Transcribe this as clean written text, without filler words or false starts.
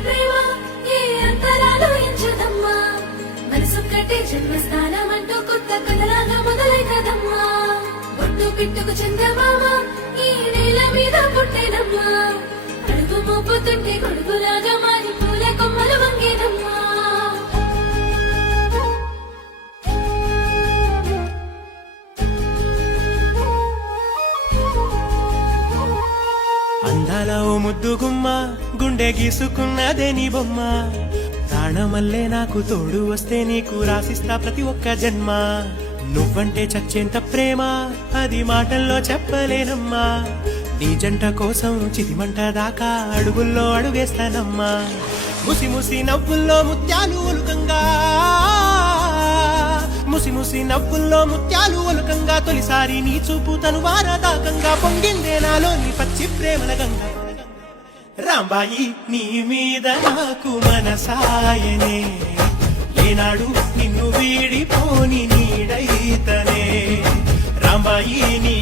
ప్రేమ ఏ అంతరాలు ఎంచదమ్మా మనసొక్కటే జన్మస్థానం అంటూ కొత్త కథలాగా మొదలై కదమ్మా బొట్టు పిట్టుకు చందమామ ఈ నేల మీద పుట్టేనమ్మా అడుగు మోపుతుంటే కొడుకులాగా మారి పూల కొమ్మలు వంగేనమ్మా అందాల ఓ ముద్దు గుమ్మ గుండె గీసుకున్నదే నీ బొమ్మ ప్రాణమల్లే నాకు తోడు వస్తే నీకు రాసిస్తా ప్రతి ఒక్క జన్మ నువ్వంటే చచ్చేంత ప్రేమ అది మాటల్లో చెప్పలేనమ్మా నీ జంట కోసం చితిమంట దాకా అడుగుల్లో అడుగేస్తానమ్మా ముసి ముసి నవ్వుల్లో ముత్యాలు ఒలుకంగా ముసి ముసి నవ్వుల్లో ముత్యాలు ఒలుకంగా తొలిసారి నీ చూపు తను వారదాకంగా పొంగిందే నాలో నీ పచ్చి ప్రేమల గంగా రాంబాయి నీ మీద నాకు మనసాయనే ఏనాడు నిన్ను వీడిపోని నీడైతనే రాంబాయి నీ